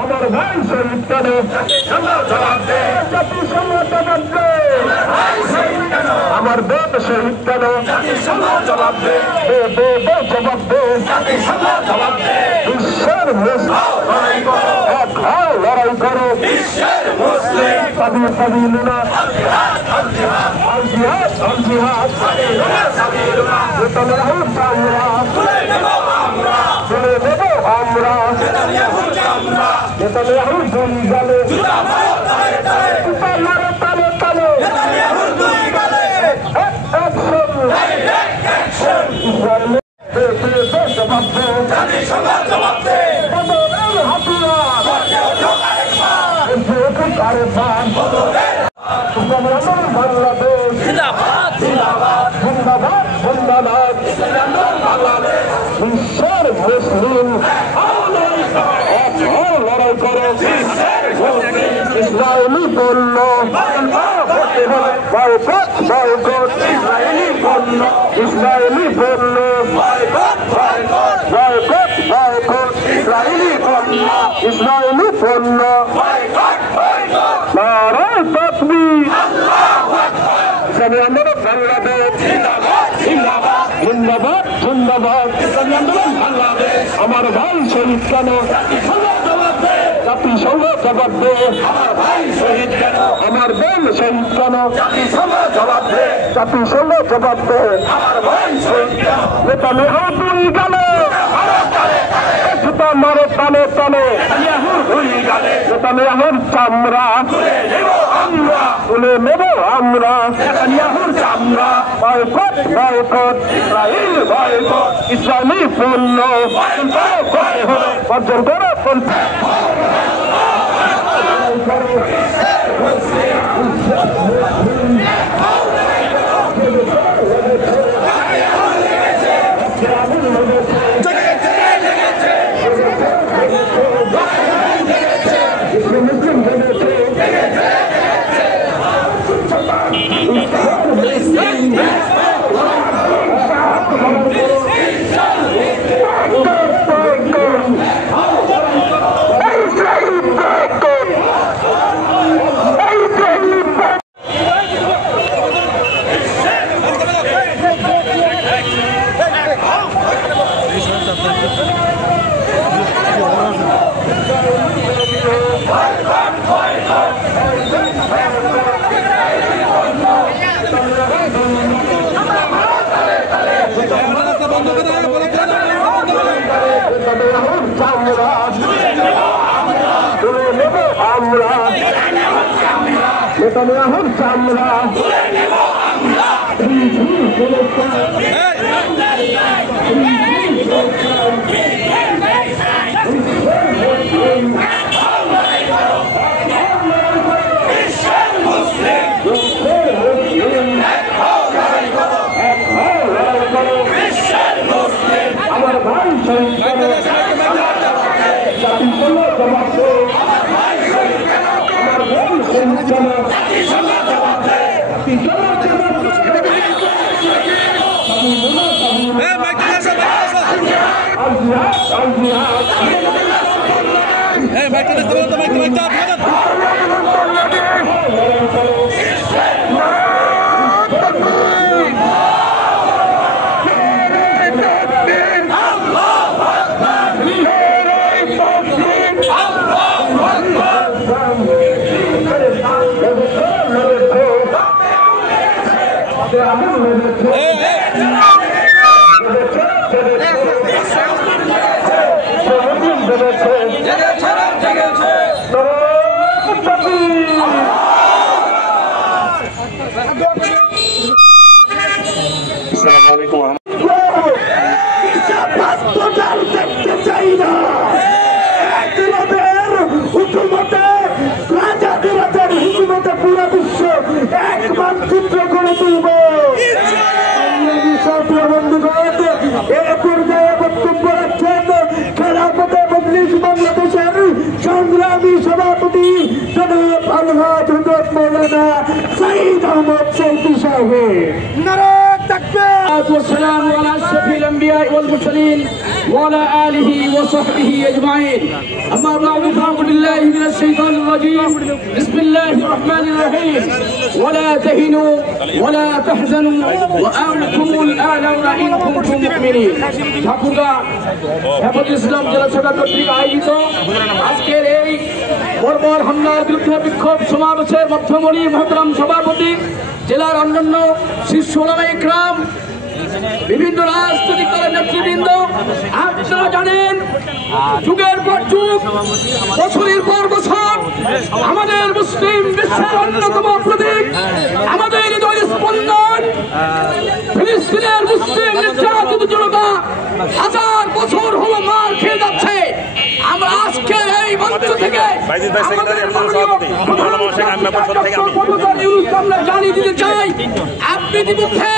আমার ভাই শহীদ কেন আমার দেব শহীদ কেন জবাব দে জবাব দে বিশ্বের এক হয় লড়াই করো সাবিলুনা আল জিহাদ তুলে দেব আমরা নেতানিয়াহু দুই গালে তালে তালে তালে বাংলাদেশ জিন্দাবাদ জিন্দাবাদ বিশ্বের মুসলিম লড়াই করো ইসরায়েলি পণ্য বয়কট বয়কট ইসরায়েলি পণ্য বয়কট বয়কট ইসরায়েলি পণ্য নারায়ে তাকবীর ইসলামী আন্দোলন বাংলাদেশ জিন্দাবাদ জিন্দাবাদ ইসলামী আন্দোলন বাংলাদেশ আমার ভাই শহীদ কেন জাতিসংঘ জবাব দে আমার ভাই শহীদ কেন আমার বোন শহীদ কেন জাতিসংঘ জবাব দে আমার ভাই শহীদ কেন নেতানিয়াহু দুই গালে জুতা মারে টানে টানে নেতানিয়াহুর চামড়া তুলে নেব আমরা নেতানিয়াহুর চামড়া বয়কট বয়কট ইসরায়েল বয়কট ইসলামী পণ্য বর্জন করে নেতানিয়াহুর চামড়া আমার ভাই শহীদ সংগ্রামী সভাপতি জনাব আলহাজ হযরত মাওলানা সাইদ আহমদ চৌধুরী সাহেব। নারে তাকবীর ওয়া সালামু আলা আশরাফিল الأنبياء والمرسلين وعلى آله وصحبه أجمعين. أما بعد فأعوذ بالله من الشيطان الرجيم. بسم الله الرحمن الرحيم. ولا تهنوا ولا تحزنوا وأنتم الأعلون إن كنتم مؤمنين. ঠাকুরগাঁ হেফাজত ইসলাম জেলা শাখা কর্তৃক আয়োজিত আজকের এই বর্বর হামলার বিরুদ্ধে বিক্ষোভ সমাবেশের মধ্যমণি মহতরম সভাপতি, জেলার অন্যান্য শীর্ষ ওলামায়ে কেরাম, বিভিন্ন রাজনৈতিক দলের নেতৃবৃন্দ, আপনারা জানেন যুগের পর যুগ, বছরের পর বছর আমাদের মুসলিম বিশ্বের অন্যতম প্রতীক, আমাদের হৃদয়ের স্পন্দন ফিলিস্তিনের মুসলিম নির্যাতিত জনতা হাজার বছর হলো মার খেয়ে যাচ্ছে। আমরা আজকে এই মঞ্চ থেকে আমরা জানিয়ে দিতে চাই, আপনি মুখে